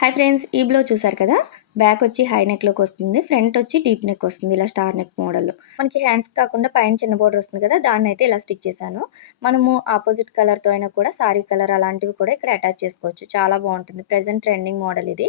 Hi friends ఈ blouse చూసారు కదా? బ్యాక్ వచ్చి హై నెక్లోకి వస్తుంది ఫ్రంట్ వచ్చి డీప్ నెక్ వస్తుంది ఇలా స్టార్ నెక్ మోడల్లో మనకి హ్యాండ్స్ కాకుండా పైన చిన్న బోర్డర్ వస్తుంది కదా దాన్ని అయితే ఇలా స్టిచ్ చేశాను. మనము ఆపోజిట్ కలర్తో అయినా కూడా సారీ కలర్ అలాంటివి కూడా ఇక్కడ అటాచ్ చేసుకోవచ్చు. చాలా బాగుంటుంది ప్రెసెంట్ ట్రెండింగ్ మోడల్ ఇది.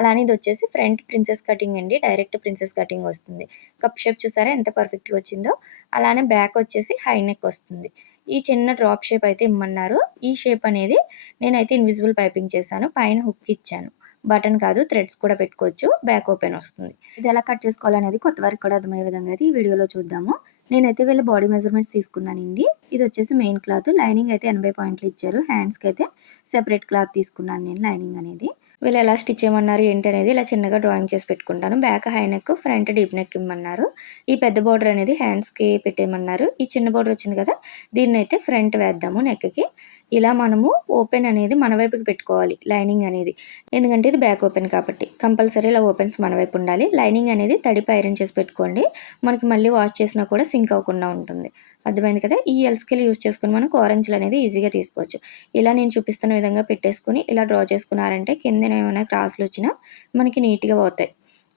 అలానే ఇది వచ్చేసి ఫ్రంట్ ప్రిన్సెస్ కటింగ్ అండి డైరెక్ట్ ప్రిన్సెస్ కటింగ్ వస్తుంది. కప్ షేప్ చూసారా? ఎంత పర్ఫెక్ట్గా వచ్చిందో. అలానే బ్యాక్ వచ్చేసి హై నెక్ వస్తుంది. ఈ చిన్న డ్రాప్ షేప్ అయితే ఇమ్మన్నారు. ఈ షేప్ అనేది నేనైతే ఇన్విజిబుల్ పైపింగ్ చేశాను పైన హుక్ ఇచ్చాను. బటన్ కాదు థ్రెడ్స్ కూడా పెట్టుకోవచ్చు. బ్యాక్ ఓపెన్ వస్తుంది. ఇది ఎలా కట్ చేసుకోవాలనేది కొత్త వారికి కూడా అర్థమయ్యే విధంగా అయితే ఈ వీడియోలో చూద్దాము. నేనైతే వీళ్ళ బాడీ మెజర్మెంట్స్ తీసుకున్నానండి ఇది వచ్చేసి మెయిన్ క్లాత్. లైనింగ్ అయితే ఎనభై పాయింట్లు ఇచ్చారు. హ్యాండ్స్కి అయితే సెపరేట్ క్లాత్ తీసుకున్నాను నేను లైనింగ్ అనేది. వీళ్ళు ఎలా స్టిచ్ చేయమన్నారు ఏంటి అనేది ఇలా చిన్నగా డ్రాయింగ్ చేసి పెట్టుకుంటాను. Back high neck front deep neck ఇమ్మన్నారు. ఈ పెద్ద బార్డర్ అనేది హ్యాండ్స్కి పెట్టేయమన్నారు. ఈ చిన్న బార్డర్ వచ్చింది కదా దీన్ని అయితే ఫ్రంట్ వేద్దాము నెక్కి. ఇలా మనము ఓపెన్ అనేది మన వైపుకి పెట్టుకోవాలి లైనింగ్ అనేది. ఎందుకంటే ఇది బ్యాక్ ఓపెన్ కాబట్టి. కంపల్సరీ ఇలా ఓపెన్స్ మన వైపు ఉండాలి. లైనింగ్ అనేది తడిపై ఐరన్ చేసి పెట్టుకోండి. మనకి మళ్ళీ వాష్ చేసినా కూడా సింక్ అవ్వకుండా ఉంటుంది. అర్థమైంది కదా? ఈ ఎల్స్కెల్ యూస్ చేసుకుని మనం ఆరెంజ్లు అనేది ఈజీగా తీసుకోవచ్చు. ఇలా నేను చూపిస్తున్న విధంగా పెట్టేసుకుని ఇలా డ్రా చేసుకున్నారంటే కింద ఏమైనా క్రాస్లు వచ్చినా మనకి నీట్గా పోతాయి.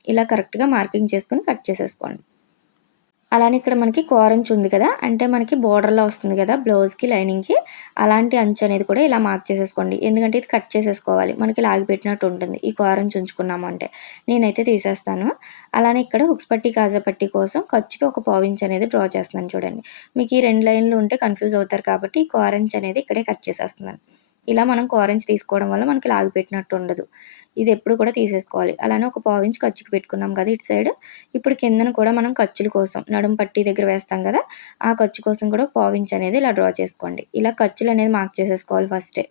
ఇలా కరెక్ట్గా మార్కింగ్ చేసుకుని కట్ చేసేసుకోండి. అలానే ఇక్కడ మనకి కోరంచ్ ఉంది కదా అంటే మనకి బోర్డర్లో వస్తుంది కదా బ్లౌజ్కి లైనింగ్కి అలాంటి అంచు అనేది కూడా ఇలా మార్క్ చేసేసుకోండి. ఎందుకంటే ఇది కట్ చేసేసుకోవాలి. మనకి లాగిపెట్టినట్టు ఉంటుంది. ఈ కోరంచ్ ఉంచుకున్నాము అంటే నేనైతే తీసేస్తాను. అలానే ఇక్కడ హుక్స్ పట్టి కాజా పట్టి కోసం ఖర్చుకి ఒక పావించ్ అనేది డ్రా చేస్తున్నాను చూడండి. మీకు ఈ రెండు లైన్లు ఉంటే కన్ఫ్యూజ్ అవుతారు కాబట్టి ఈ కోరంచ్ అనేది ఇక్కడే కట్ చేసేస్తున్నాను. ఇలా మనం ఆరెంజ్ తీసుకోవడం వల్ల మనకి లాగిపెట్టినట్టు ఉండదు. ఇది ఎప్పుడు కూడా తీసేసుకోవాలి. అలానే ఒక పావు ఇంచ్ ఖర్చుకి పెట్టుకున్నాం కదా ఇటు సైడ్. ఇప్పుడు కిందన కూడా మనం ఖర్చుల కోసం నడుం పట్టి దగ్గర వేస్తాం కదా ఆ ఖర్చు కోసం కూడా పావు ఇంచ్ అనేది ఇలా డ్రా చేసుకోండి. ఇలా ఖర్చులు అనేది మార్క్ చేసేసుకోవాలి ఫస్టే.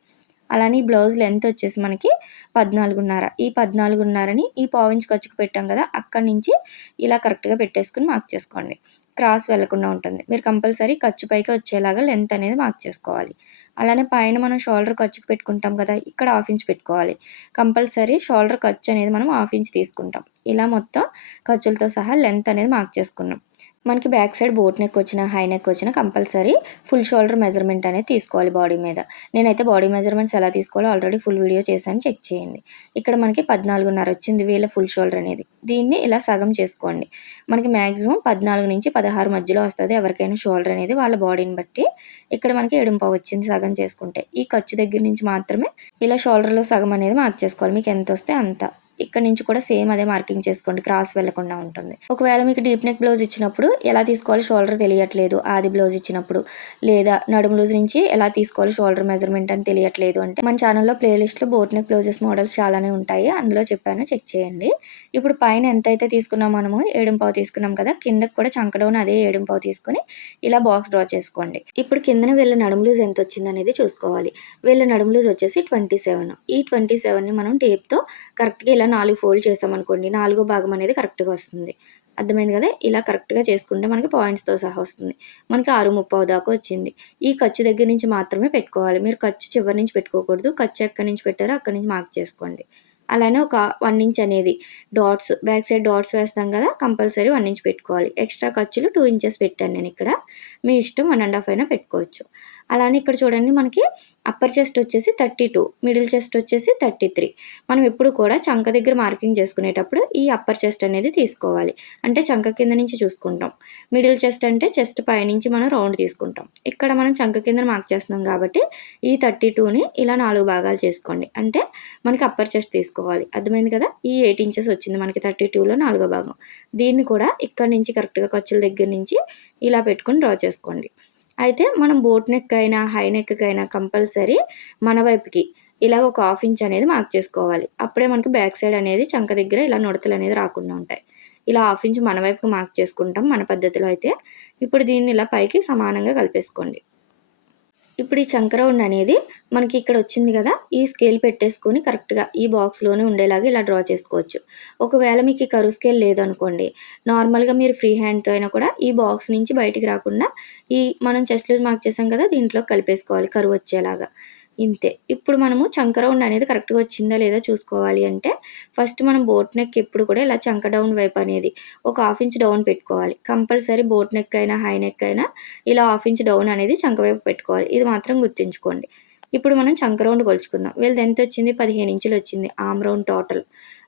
అలానే ఈ బ్లౌజ్ లెంత్ వచ్చేసి మనకి పద్నాలుగున్నర. ఈ పద్నాలుగున్నరని ఈ పావించి ఖర్చుకు పెట్టాం కదా అక్కడి నుంచి ఇలా కరెక్ట్గా పెట్టేసుకుని మార్క్ చేసుకోండి. క్రాస్ వెళ్ళకుండా ఉంటుంది. మీరు కంపల్సరీ ఖర్చు పైకి వచ్చేలాగా లెంత్ అనేది మార్క్ చేసుకోవాలి. అలానే పైన మనం షోల్డర్ ఖర్చుకు పెట్టుకుంటాం కదా ఇక్కడ హాఫ్ ఇంచ్ పెట్టుకోవాలి. కంపల్సరీ షోల్డర్ ఖర్చు అనేది మనం హాఫ్ ఇంచ్ తీసుకుంటాం. ఇలా మొత్తం ఖర్చులతో సహా లెంత్ అనేది మార్క్ చేసుకున్నాం. మనకి బ్యాక్ సైడ్ బోట్ నెక్ వచ్చిన హై నెక్ వచ్చిన కంపల్సరీ ఫుల్ షోల్డర్ మెజర్మెంట్ అనేది తీసుకోవాలి బాడీ మీద. నేనైతే బాడీ మెజర్మెంట్స్ ఎలా తీసుకోవాలో ఆల్రెడీ ఫుల్ వీడియో చేశాను చెక్ చేయండి. ఇక్కడ మనకి పద్నాలుగున్నర వచ్చింది వీళ్ళ ఫుల్ షోల్డర్ అనేది. దీన్ని ఇలా సగం చేసుకోండి. మనకి మ్యాక్సిమం పద్నాలుగు నుంచి పదహారు మధ్యలో వస్తుంది. ఎవరికైనా షోల్డర్ అనేది వాళ్ళ బాడీని బట్టి. ఇక్కడ మనకి ఎడుంప వచ్చింది సగం చేసుకుంటే. ఈ ఖర్చు దగ్గర నుంచి మాత్రమే ఇలా షోల్డర్లో సగం అనేది మార్క్ చేసుకోవాలి. మీకు ఎంత వస్తే అంత. ఇక్కడ నుంచి కూడా సేమ్ అదే మార్కింగ్ చేసుకోండి. క్రాస్ వెళ్ళకుండా ఉంటుంది. ఒకవేళ మీకు డీప్ నెక్ బ్లౌజ్ ఇచ్చినప్పుడు ఎలా తీసుకోవాలి షోల్డర్ తెలియట్లేదు. ఆది బ్లౌజ్ ఇచ్చినప్పుడు లేదా నడుము లూజ్ నుంచి ఎలా తీసుకోవాలి షోల్డర్ మెజర్మెంట్ అని తెలియట్లేదు అంటే మన ఛానల్లో ప్లేలిస్ట్లో బోట్ నెక్ బ్లౌజెస్ మోడల్స్ చాలానే ఉంటాయి. అందులో చెప్పాను చెక్ చేయండి. ఇప్పుడు పైన ఎంత అయితే తీసుకున్నాం మనము ఏడుంపావు తీసుకున్నాం కదా కిందకి కూడా చంకడౌన్ అదే ఏడుంపావు తీసుకుని ఇలా బాక్స్ డ్రా చేసుకోండి. ఇప్పుడు కిందన వీళ్ళ నడుము లూజ్ ఎంత వచ్చింది అనేది చూసుకోవాలి. వీళ్ళ నడుము లూజ్ వచ్చేసి ట్వంటీ సెవెన్. ఈ ట్వంటీ సెవెన్ని మనం టేప్తో కరెక్ట్గా ఇలా నాలుగు ఫోల్డ్ చేసామనుకోండి నాలుగో భాగం అనేది కరెక్ట్గా వస్తుంది. అర్థమైంది కదా? ఇలా కరెక్ట్గా చేసుకుంటే మనకి పాయింట్స్తో సహా వస్తుంది. మనకి ఆరు ముప్పావు దాకా వచ్చింది. ఈ ఖర్చు దగ్గర నుంచి మాత్రమే పెట్టుకోవాలి. మీరు ఖర్చు చివరి నుంచి పెట్టుకోకూడదు. ఖర్చు ఎక్కడి నుంచి పెట్టారో అక్కడి నుంచి మార్క్ చేసుకోండి. అలానే ఒక వన్ ఇంచ్ అనేది డాట్స్ బ్యాక్ సైడ్ డాట్స్ వేస్తాం కదా? కంపల్సరీ వన్ ఇంచ్ పెట్టుకోవాలి. ఎక్స్ట్రా ఖర్చులు టూ ఇంచెస్ పెట్టాను నేను ఇక్కడ. మీ ఇష్టం వన్ అండ్ హాఫ్ అయినా పెట్టుకోవచ్చు. అలానే ఇక్కడ చూడండి మనకి అప్పర్ చెస్ట్ వచ్చేసి థర్టీ టూ మిడిల్ చెస్ట్ వచ్చేసి థర్టీ త్రీ మనం ఎప్పుడు కూడా చంక దగ్గర మార్కింగ్ చేసుకునేటప్పుడు ఈ అప్పర్ చెస్ట్ అనేది తీసుకోవాలి. అంటే చంక కింద నుంచి చూసుకుంటాం. మిడిల్ చెస్ట్ అంటే చెస్ట్ పైనుంచి మనం రౌండ్ తీసుకుంటాం. ఇక్కడ మనం చంక కింద మార్క్ చేస్తున్నాం కాబట్టి ఈ థర్టీ టూని ఇలా నాలుగు భాగాలు చేసుకోండి. అంటే మనకి అప్పర్ చెస్ట్ తీసుకోవాలి. అర్థమైంది కదా? ఈ ఎయిట్ ఇంచెస్ వచ్చింది మనకి థర్టీ టూలో నాలుగో భాగం. దీన్ని కూడా ఇక్కడ నుంచి కరెక్ట్గా ఖర్చుల దగ్గర నుంచి ఇలా పెట్టుకొని డ్రా చేసుకోండి. అయితే మనం బోట్ నెక్ అయినా హై నెక్ అయినా కంపల్సరీ మన వైపుకి ఇలాగ ఒక హాఫ్ ఇంచ్ అనేది మార్క్ చేసుకోవాలి. అప్పుడే మనకి బ్యాక్ సైడ్ అనేది చంక దగ్గర ఇలా నుడతలు అనేది రాకుండా ఉంటాయి. ఇలా హాఫ్ ఇంచ్ మన వైపుకి మార్క్ చేసుకుంటాం మన పద్ధతిలో అయితే. ఇప్పుడు దీన్ని ఇలా పైకి సమానంగా కలిపేసుకోండి. ఇప్పుడు ఈ చంకరౌండ్ అనేది మనకి ఇక్కడ వచ్చింది కదా ఈ స్కేల్ పెట్టేసుకొని కరెక్ట్గా ఈ బాక్స్లోనే ఉండేలాగా ఇలా డ్రా చేసుకోవచ్చు. ఒకవేళ మీకు ఈ కరువు స్కేల్ లేదనుకోండి నార్మల్గా మీరు ఫ్రీ హ్యాండ్తో అయినా కూడా ఈ బాక్స్ నుంచి బయటికి రాకుండా ఈ మనం చెస్ట్ లూజ్ మార్క్ చేసాం కదా దీంట్లో కలిపేసుకోవాలి కరువు వచ్చేలాగా. ఇంతే. ఇప్పుడు మనము చంక రౌండ్ అనేది కరెక్ట్గా వచ్చిందా లేదా చూసుకోవాలి అంటే ఫస్ట్ మనం బోట్ నెక్ ఎప్పుడు కూడా ఇలా చంక డౌన్ వైపు అనేది ఒక హాఫ్ ఇంచ్ డౌన్ పెట్టుకోవాలి. కంపల్సరీ బోట్ నెక్ అయినా హై నెక్ అయినా ఇలా హాఫ్ ఇంచ్ డౌన్ అనేది చంక వైపు పెట్టుకోవాలి. ఇది మాత్రం గుర్తుంచుకోండి. ఇప్పుడు మనం చంక రౌండ్ కొలుచుకుందాం. వీళ్ళది ఎంత వచ్చింది? పదిహేను ఇంచులు వచ్చింది ఆమ్ రౌండ్ టోటల్.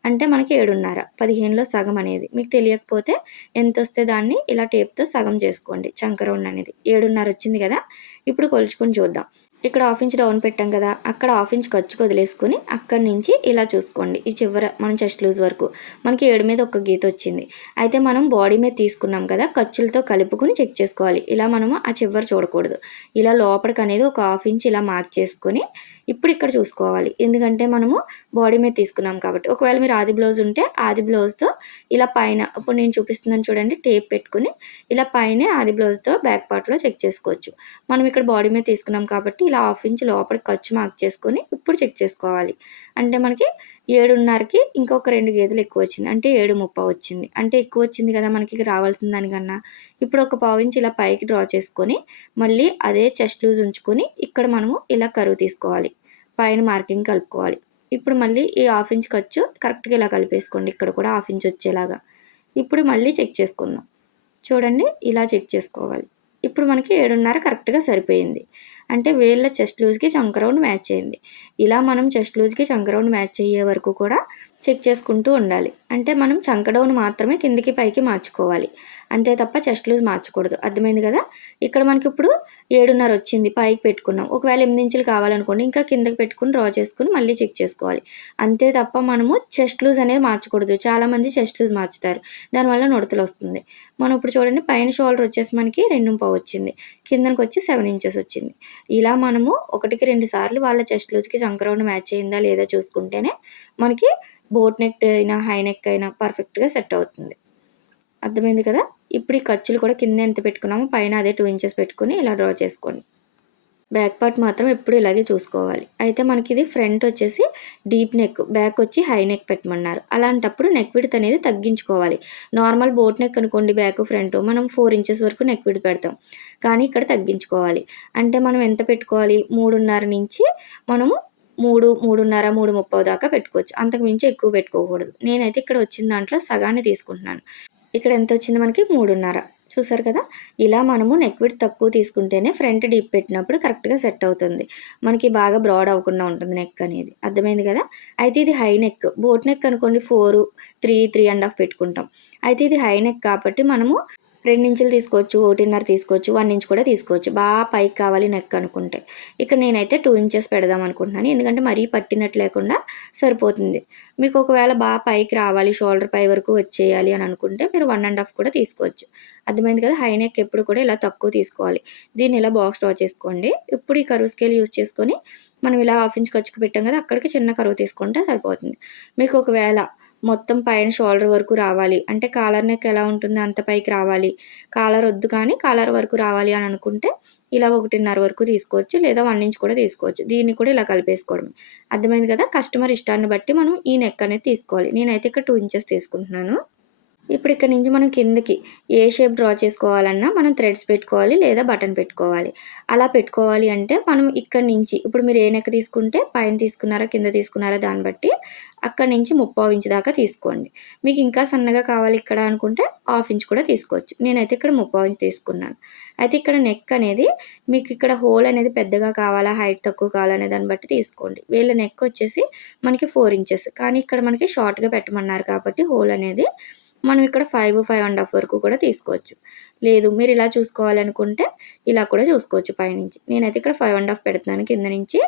అంటే మనకి ఏడున్నర. పదిహేనులో సగం అనేది. మీకు తెలియకపోతే ఎంత వస్తే దాన్ని ఇలా టేప్తో సగం చేసుకోండి చంక రౌండ్ అనేది. ఏడున్నర వచ్చింది కదా? ఇప్పుడు కొలుచుకొని చూద్దాం. ఇక్కడ హాఫ్ ఇంచ్ డౌన్ పెట్టాం కదా అక్కడ హాఫ్ ఇంచ్ ఖర్చుకు వదిలేసుకుని అక్కడి నుంచి ఇలా చూసుకోండి. ఈ చివర మనం చెస్ట్ లూజ్ వరకు మనకి ఏడు మీద ఒక గీత వచ్చింది. అయితే మనం బాడీ మీద తీసుకున్నాం కదా ఖర్చులతో కలుపుకుని చెక్ చేసుకోవాలి. ఇలా మనము ఆ చివర చూడకూడదు. ఇలా లోపలికి అనేది ఒక హాఫ్ ఇంచ్ ఇలా మార్క్ చేసుకొని ఇప్పుడు ఇక్కడ చూసుకోవాలి. ఎందుకంటే మనము బాడీ మీద తీసుకున్నాం కాబట్టి. ఒకవేళ మీరు ఆది బ్లౌజ్ ఉంటే ఆది బ్లౌజ్తో ఇలా పైన ఇప్పుడు నేను చూపిస్తున్నాను చూడండి టేప్ పెట్టుకుని ఇలా పైన ఆది బ్లౌజ్తో బ్యాక్ పార్ట్లో చెక్ చేసుకోవచ్చు. మనం ఇక్కడ బాడీ మీద తీసుకున్నాం కాబట్టి ఇలా హాఫ్ ఇంచ్ లోపలికి ఖర్చు మార్క్ చేసుకొని ఇప్పుడు చెక్ చేసుకోవాలి. అంటే మనకి ఏడున్నరకి ఇంకొక రెండు గేదెలు ఎక్కువ వచ్చింది. అంటే ఏడు ముప్పై వచ్చింది. అంటే ఎక్కువ వచ్చింది కదా మనకి రావాల్సిన దానికన్నా. ఇప్పుడు ఒక పావు ఇంచ్ ఇలా పైకి డ్రా చేసుకొని మళ్ళీ అదే చెస్ట్ లూజ్ ఉంచుకొని ఇక్కడ మనము ఇలా కరువు తీసుకోవాలి. పైన మార్కింగ్ కలుపుకోవాలి. ఇప్పుడు మళ్ళీ ఈ హాఫ్ ఇంచ్ ఖర్చు కరెక్ట్గా ఇలా కలిపేసుకోండి. ఇక్కడ కూడా హాఫ్ ఇంచ్ వచ్చేలాగా. ఇప్పుడు మళ్ళీ చెక్ చేసుకుందాం. చూడండి ఇలా చెక్ చేసుకోవాలి. ఇప్పుడు మనకి ఏడున్నర కరెక్ట్గా సరిపోయింది. అంటే వీళ్ళ చెస్ట్ లూజ్కి చంక రౌండ్ మ్యాచ్ అయింది ఇలా మనం చెస్ట్ లూజ్కి చంక రౌండ్ మ్యాచ్ అయ్యే వరకు కూడా చెక్ చేసుకుంటూ ఉండాలి. అంటే మనం చంక డౌన్ మాత్రమే కిందికి పైకి మార్చుకోవాలి. అంతే తప్ప చెస్ట్ లూజ్ మార్చకూడదు. అర్థమైంది కదా? ఇక్కడ మనకి ఇప్పుడు ఏడున్నర వచ్చింది. పైకి పెట్టుకున్నాం. ఒకవేళ ఎనిమిది ఇంచులు కావాలనుకోండి ఇంకా కిందకి పెట్టుకుని డ్రా చేసుకుని మళ్ళీ చెక్ చేసుకోవాలి. అంతే తప్ప మనము చెస్ట్ లూజ్ అనేది మార్చకూడదు. చాలామంది చెస్ట్ లూజ్ మార్చుతారు. దానివల్ల నుడతలు వస్తుంది. మనం ఇప్పుడు చూడండి పైన షోల్డర్ వచ్చేసి మనకి రెండు పావు వచ్చింది. కిందకి వచ్చి సెవెన్ ఇంచెస్ వచ్చింది. ఇలా మనము ఒకటికి రెండు సార్లు వాళ్ళ చెస్ట్ లూజ్కి సంక్రౌండ్ మ్యాచ్ అయిందా లేదా చూసుకుంటేనే మనకి బోట్ నెక్ అయినా హై నెక్ అయినా పర్ఫెక్ట్గా సెట్ అవుతుంది. అర్థమైంది కదా? ఇప్పుడు ఈ ఖర్చులు కూడా కింద ఎంత పెట్టుకున్నామో పైన అదే టూ ఇంచెస్ పెట్టుకుని ఇలా డ్రా చేసుకోండి. బ్యాక్ పార్ట్ మాత్రం ఎప్పుడు ఇలాగే చూసుకోవాలి. అయితే మనకి ఇది ఫ్రంట్ వచ్చేసి డీప్ నెక్ బ్యాక్ వచ్చి హై నెక్ పెట్టమన్నారు. అలాంటప్పుడు నెక్ విడత్ అనేది తగ్గించుకోవాలి. నార్మల్ బోట్ నెక్ అనుకోండి బ్యాక్ ఫ్రంట్ మనం ఫోర్ ఇంచెస్ వరకు నెక్ విడ్త్ పెడతాం. కానీ ఇక్కడ తగ్గించుకోవాలి. అంటే మనం ఎంత పెట్టుకోవాలి? మూడున్నర నుంచి మనము మూడు మూడున్నర మూడు ముప్పై దాకా పెట్టుకోవచ్చు. అంతకు మించి ఎక్కువ పెట్టుకోకూడదు. నేనైతే ఇక్కడ వచ్చిన దాంట్లో సగాన్ని తీసుకుంటున్నాను. ఇక్కడ ఎంత వచ్చింది మనకి? మూడున్నర. చూసారు కదా? ఇలా మనము నెక్ విడ్ తక్కువ తీసుకుంటేనే ఫ్రంట్ డీప్ పెట్టినప్పుడు కరెక్ట్గా సెట్ అవుతుంది. మనకి బాగా బ్రాడ్ అవ్వకుండా ఉంటుంది నెక్ అనేది. అర్థమైంది కదా? అయితే ఇది హై నెక్ బోట్ నెక్ అనుకోండి four three three and half పెట్టుకుంటాం. అయితే ఇది హై నెక్ కాబట్టి మనము రెండు ఇంచులు తీసుకోవచ్చు ఒకటిన్నర తీసుకోవచ్చు వన్ ఇంచ్ కూడా తీసుకోవచ్చు. బాగా పైకి కావాలి నెక్ అనుకుంటే. ఇక్కడ నేనైతే టూ ఇంచెస్ పెడదాం అనుకుంటున్నాను. ఎందుకంటే మరీ పట్టినట్టు లేకుండా సరిపోతుంది. మీకు ఒకవేళ బాగా పైకి రావాలి షోల్డర్ పై వరకు వచ్చేయాలి అని అనుకుంటే మీరు వన్ అండ్ హాఫ్ కూడా తీసుకోవచ్చు. అర్థమైంది కదా? హై నెక్ ఎప్పుడు కూడా ఇలా తక్కువ తీసుకోవాలి. దీన్ని ఇలా బాక్స్ డ్రా చేసుకోండి. ఇప్పుడు ఈ కరువు స్కేల్ యూజ్ చేసుకొని మనం ఇలా హాఫ్ ఇంచ్ ఖర్చుకు పెట్టాం కదా అక్కడికి చిన్న కరువు తీసుకుంటే సరిపోతుంది. మీకు ఒకవేళ మొత్తం పైన షోల్డర్ వరకు రావాలి. అంటే కాలర్ నెక్ ఎలా ఉంటుంది అంత పైకి రావాలి. కాలర్ వద్దు కానీ కాలర్ వరకు రావాలి అని అనుకుంటే ఇలా ఒకటిన్నర వరకు తీసుకోవచ్చు లేదా వన్ ఇంచ్ కూడా తీసుకోవచ్చు. దీన్ని కూడా ఇలా కలిపేసుకోవడం అర్థమైంది కదా? కస్టమర్ ఇష్టాన్ని బట్టి మనం ఈ నెక్ అనేది తీసుకోవాలి. నేనైతే ఇక్కడ టూ ఇంచెస్ తీసుకుంటున్నాను. ఇప్పుడు ఇక్కడ నుంచి మనం కిందకి ఏ షేప్ డ్రా చేసుకోవాలన్నా మనం థ్రెడ్స్ పెట్టుకోవాలి లేదా బటన్ పెట్టుకోవాలి. అలా పెట్టుకోవాలి అంటే మనం ఇక్కడ నుంచి ఇప్పుడు మీరు ఏ నెక్ తీసుకుంటే పైన తీసుకున్నారా కింద తీసుకున్నారా దాన్ని బట్టి అక్కడ నుంచి ముప్పావు ఇంచ్ దాకా తీసుకోండి. మీకు ఇంకా సన్నగా కావాలి ఇక్కడ అనుకుంటే హాఫ్ ఇంచ్ కూడా తీసుకోవచ్చు. నేనైతే ఇక్కడ ముప్పావు ఇంచ్ తీసుకున్నాను. అయితే ఇక్కడ నెక్ అనేది మీకు ఇక్కడ హోల్ అనేది పెద్దగా కావాలా హైట్ తక్కువ కావాలనే దాన్ని బట్టి తీసుకోండి. వీళ్ళ నెక్ వచ్చేసి మనకి ఫోర్ ఇంచెస్. కానీ ఇక్కడ మనకి షార్ట్గా పెట్టమన్నారు కాబట్టి హోల్ అనేది మనం ఇక్కడ ఫైవ్ ఫైవ్ అండ్ హాఫ్ వరకు కూడా తీసుకోవచ్చు. లేదు మీరు ఇలా చూసుకోవాలనుకుంటే ఇలా కూడా చూసుకోవచ్చు పైనుంచి. నేనైతే ఇక్కడ ఫైవ్ అండ్ హాఫ్ పెడుతున్నాను. కింద నుంచి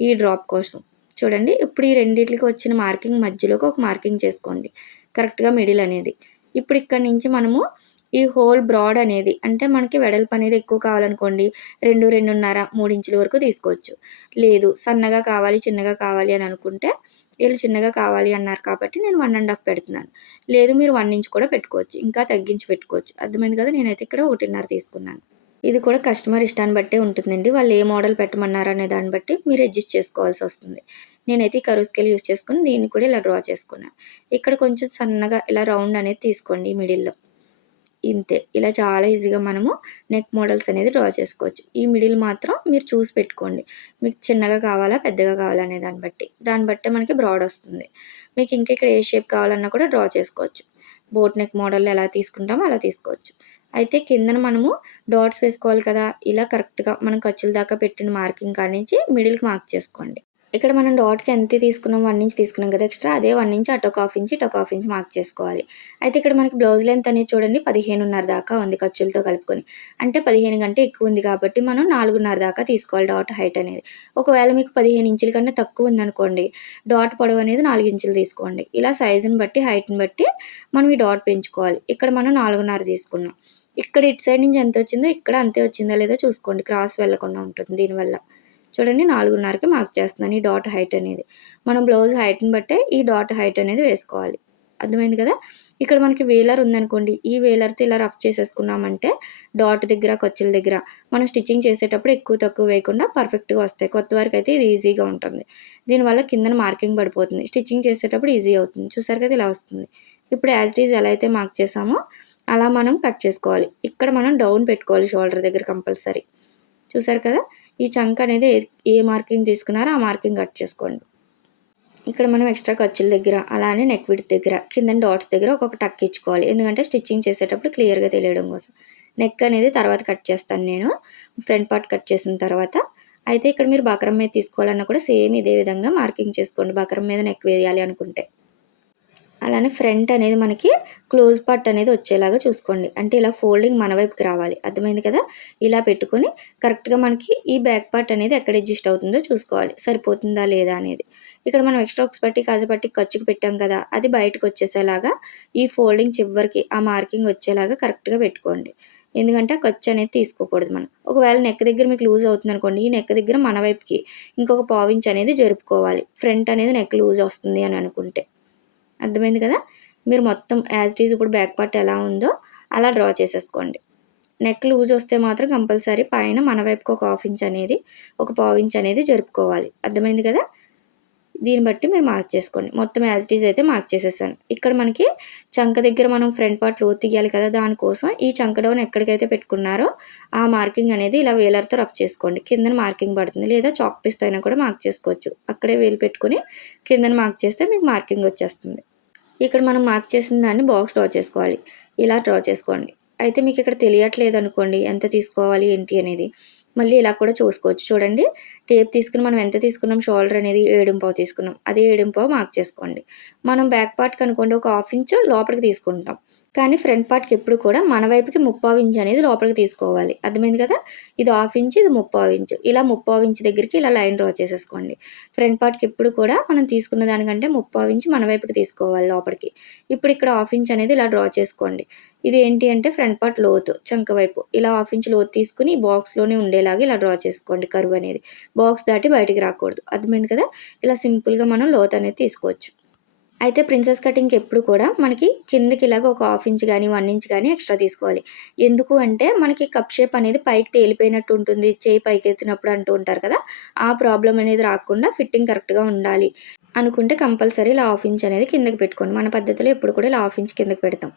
ఈ డ్రాప్ కోసం. చూడండి ఇప్పుడు ఈ రెండింటికి వచ్చిన మార్కింగ్ మధ్యలోకి ఒక మార్కింగ్ చేసుకోండి. కరెక్ట్గా మిడిల్ అనేది. ఇప్పుడు ఇక్కడ నుంచి మనము ఈ హోల్ బ్రాడ్ అనేది అంటే మనకి వెడల్పు అనేది ఎక్కువ కావాలనుకోండి రెండు రెండున్నర మూడు ఇంచుల వరకు తీసుకోవచ్చు. లేదు సన్నగా కావాలి చిన్నగా కావాలి అని అనుకుంటే వీళ్ళు చిన్నగా కావాలి అన్నారు కాబట్టి నేను వన్ అండ్ హాఫ్ పెడుతున్నాను. లేదు మీరు వన్ ఇంచ్ కూడా పెట్టుకోవచ్చు. ఇంకా తగ్గించి పెట్టుకోవచ్చు. అర్థమైంది కదా? నేనైతే ఇక్కడ ఒకటిన్నర తీసుకున్నాను. ఇది కూడా కస్టమర్ ఇష్టాన్ని బట్టే ఉంటుందండి. వాళ్ళు ఏ మోడల్ పెట్టమన్నారు అనే దాన్ని బట్టి మీరు అడ్జస్ట్ చేసుకోవాల్సి వస్తుంది. నేనైతే ఈ కరువు స్కేల్ యూస్ చేసుకుని దీన్ని కూడా ఇలా డ్రా చేసుకున్నాను. ఇక్కడ కొంచెం సన్నగా ఇలా రౌండ్ అనేది తీసుకోండి మిడిల్లో ఇంతే. ఇలా చాలా ఈజీగా మనము నెక్ మోడల్స్ అనేది డ్రా చేసుకోవచ్చు. ఈ మిడిల్ మాత్రం మీరు చూసి పెట్టుకోండి. మీకు చిన్నగా కావాలా పెద్దగా కావాలా అనే దాన్ని బట్టి. దాన్ని బట్టే మనకి బ్రాడ్ వస్తుంది. మీకు ఇంకా ఇక్కడ ఏ షేప్ కావాలన్నా కూడా డ్రా చేసుకోవచ్చు. బోట్ నెక్ మోడల్ ఎలా తీసుకుంటామో అలా తీసుకోవచ్చు. అయితే కిందన మనము డాట్స్ వేసుకోవాలి కదా? ఇలా కరెక్ట్గా మనం ఖర్చుల దాకా పెట్టిన మార్కింగ్ కానించి నుంచి మిడిల్కి మార్క్ చేసుకోండి. ఇక్కడ మనం డాట్కి ఎంత తీసుకున్నాం? వన్ ఇంచ్ తీసుకున్నాం కదా ఎక్స్ట్రా అదే వన్ ఇంచ్ అటు ఒక హాఫ్ ఇంచ్ ఇటు ఒక హాఫ్ ఇంచ్ మార్క్ చేసుకోవాలి. అయితే ఇక్కడ మనకి బ్లౌజ్ లెంత్ అనేది చూడండి పదిహేనున్నర దాకా ఉంది ఖర్చులతో కలుపుకొని. అంటే పదిహేను కంటే ఎక్కువ ఉంది కాబట్టి మనం నాలుగున్నర దాకా తీసుకోవాలి డాట్ హైట్ అనేది. ఒకవేళ మీకు పదిహేను ఇంచుల కన్నా తక్కువ ఉందనుకోండి డాట్ పొడవు అనేది నాలుగు ఇంచులు తీసుకోండి. ఇలా సైజుని బట్టి హైట్ని బట్టి మనం ఈ డాట్ పెంచుకోవాలి. ఇక్కడ మనం నాలుగున్నర తీసుకున్నాం. ఇక్కడ ఇటు సైడ్ నుంచి ఎంత వచ్చిందో ఇక్కడ అంతే వచ్చిందో లేదో చూసుకోండి. క్రాస్ వెళ్ళకుండా ఉంటుంది దీనివల్ల. చూడండి నాలుగున్నరకి మార్క్ చేస్తున్నాను ఈ డాట్ హైట్ అనేది. మనం బ్లౌజ్ హైట్ని బట్టే ఈ డాట్ హైట్ అనేది వేసుకోవాలి. అర్థమైంది కదా? ఇక్కడ మనకి వేలర్ ఉందనుకోండి ఈ వేలర్తో ఇలా రఫ్ చేసేసుకున్నామంటే డాట్ దగ్గర ఖర్చుల దగ్గర మనం స్టిచ్చింగ్ చేసేటప్పుడు ఎక్కువ తక్కువ వేయకుండా పర్ఫెక్ట్గా వస్తాయి. కొత్త వరకు అయితే ఇది ఈజీగా ఉంటుంది. దీనివల్ల కిందన మార్కింగ్ పడిపోతుంది. స్టిచ్చింగ్ చేసేటప్పుడు ఈజీ అవుతుంది. చూసారు కదా ఇలా వస్తుంది. ఇప్పుడు యాజ్ ఇట్ ఈజ్ ఎలా అయితే మార్క్ చేసామో అలా మనం కట్ చేసుకోవాలి. ఇక్కడ మనం డౌన్ పెట్టుకోవాలి షోల్డర్ దగ్గర కంపల్సరీ చూసారు కదా? ఈ చంక్ అనేది ఏ మార్కింగ్ తీసుకున్నారో ఆ మార్కింగ్ కట్ చేసుకోండి. ఇక్కడ మనం ఎక్స్ట్రా ఖర్చుల దగ్గర అలానే నెక్ విడ్ దగ్గర కింద డాట్స్ దగ్గర ఒక్కొక్క టక్ ఇచ్చుకోవాలి. ఎందుకంటే స్టిచ్చింగ్ చేసేటప్పుడు క్లియర్గా తెలియడం కోసం. నెక్ అనేది తర్వాత కట్ చేస్తాను నేను. ఫ్రంట్ పార్ట్ కట్ చేసిన తర్వాత అయితే ఇక్కడ మీరు బకరం మీద తీసుకోవాలన్నా కూడా సేమ్ ఇదే విధంగా మార్కింగ్ చేసుకోండి. బకరం మీద నెక్ వేయాలి అనుకుంటే. అలానే ఫ్రంట్ అనేది మనకి క్లోజ్ పార్ట్ అనేది వచ్చేలాగా చూసుకోండి. అంటే ఇలా ఫోల్డింగ్ మన వైపుకి రావాలి. అర్థమైంది కదా? ఇలా పెట్టుకొని కరెక్ట్గా మనకి ఈ బ్యాక్ పార్ట్ అనేది ఎక్కడ అడ్జస్ట్ అవుతుందో చూసుకోవాలి. సరిపోతుందా లేదా అనేది. ఇక్కడ మనం ఎక్స్ట్రా ఒక పట్టి కాజపట్టి ఖర్చుకు పెట్టాం కదా? అది బయటకు వచ్చేసేలాగా ఈ ఫోల్డింగ్ చివరికి ఆ మార్కింగ్ వచ్చేలాగా కరెక్ట్గా పెట్టుకోండి. ఎందుకంటే ఖర్చు అనేది తీసుకోకూడదు మనం. ఒకవేళ నెక్ దగ్గర మీకు లూజ్ అవుతుంది అనుకోండి ఈ నెక్ దగ్గర మన వైపుకి ఇంకొక పావించ్ అనేది జరుపుకోవాలి. ఫ్రంట్ అనేది నెక్ లూజ్ వస్తుంది అని అనుకుంటే. అర్థమైంది కదా? మీరు మొత్తం యాజ్ ఇట్ ఈజ్ ఇప్పుడు బ్యాక్ పార్ట్ ఎలా ఉందో అలా డ్రా చేసేసుకోండి. నెక్ లూజ్ వస్తే మాత్రం కంపల్సరీ పైన మన వైపుకి ఒక హాఫ్ ఇంచ్ అనేది ఒక పావు ఇంచ్ అనేది జరుపుకోవాలి. అర్థమైంది కదా? దీన్ని బట్టి మీరు మార్క్ చేసుకోండి. మొత్తం యాజ్ ఇట్ ఈజ్ అయితే మార్క్ చేసేసాను ఇక్కడ మనకి చంక దగ్గర మనం ఫ్రంట్ పార్ట్లో తీయాలి కదా దానికోసం ఈ చంక డౌన్ ఎక్కడికైతే పెట్టుకున్నారో ఆ మార్కింగ్ అనేది ఇలా వేలర్తో రఫ్ చేసుకోండి. కిందన మార్కింగ్ పడుతుంది లేదా చాక్ పీస్తో అయినా కూడా మార్క్ చేసుకోవచ్చు. అక్కడే వేలు పెట్టుకుని కిందన మార్క్ చేస్తే మీకు మార్కింగ్ వచ్చేస్తుంది. ఇక్కడ మనం మార్క్ చేసిన దాన్ని బాక్స్ డ్రా చేసుకోవాలి. ఇలా డ్రా చేసుకోండి. అయితే మీకు ఇక్కడ తెలియట్లేదు అనుకోండి ఎంత తీసుకోవాలి ఏంటి అనేది. మళ్ళీ ఇలా కూడా చూసుకోవచ్చు. చూడండి టేప్ తీసుకుని మనం ఎంత తీసుకున్నాం? షోల్డర్ అనేది ఏడింపావు తీసుకున్నాం. అదే ఏడింపావు మార్క్ చేసుకోండి. మనం బ్యాక్ పార్ట్ కనుకోండి ఒక హాఫ్ ఇంచు లోపలికి తీసుకుంటాం కానీ ఫ్రంట్ పార్ట్కి ఎప్పుడు కూడా మన వైపుకి ముప్పావు ఇంచ్ అనేది లోపలికి తీసుకోవాలి. అర్థమైంది కదా? ఇది హాఫ్ ఇంచ్ ఇది ముప్పావు ఇంచ్. ఇలా ముప్పావు ఇంచ్ దగ్గరికి ఇలా లైన్ డ్రా చేసేసుకోండి. ఫ్రంట్ పార్ట్కి ఎప్పుడు కూడా మనం తీసుకున్న దానికంటే ముప్పావు ఇంచ్ మన వైపుకి తీసుకోవాలి లోపలికి. ఇప్పుడు ఇక్కడ హాఫ్ ఇంచ్ అనేది ఇలా డ్రా చేసుకోండి. ఇది ఏంటి అంటే ఫ్రంట్ పార్ట్ లోతు చంక వైపు. ఇలా హాఫ్ ఇంచ్ లోతు తీసుకుని బాక్స్లోనే ఉండేలాగా ఇలా డ్రా చేసుకోండి కరువు అనేది. బాక్స్ దాటి బయటికి రాకూడదు. అర్థమైంది కదా? ఇలా సింపుల్గా మనం లోతు అనేది తీసుకోవచ్చు. అయితే ప్రిన్సెస్ కటింగ్కి ఎప్పుడు కూడా మనకి కిందకి ఇలాగ ఒక హాఫ్ ఇంచ్ కానీ వన్ ఇంచ్ కానీ ఎక్స్ట్రా తీసుకోవాలి. ఎందుకు అంటే మనకి కప్ షేప్ అనేది పైకి తేలిపోయినట్టు ఉంటుంది. చేయి పైకి ఎత్తినప్పుడు అంటూ ఉంటారు కదా ఆ ప్రాబ్లం అనేది రాకుండా ఫిట్టింగ్ కరెక్ట్గా ఉండాలి. అనుకుంటే కంపల్సరీ ఇలా హాఫ్ ఇంచ్ అనేది కిందకి పెట్టుకోండి. మన పద్ధతిలో ఎప్పుడు కూడా ఇలా హాఫ్ ఇంచ్ కిందకి పెడతాం.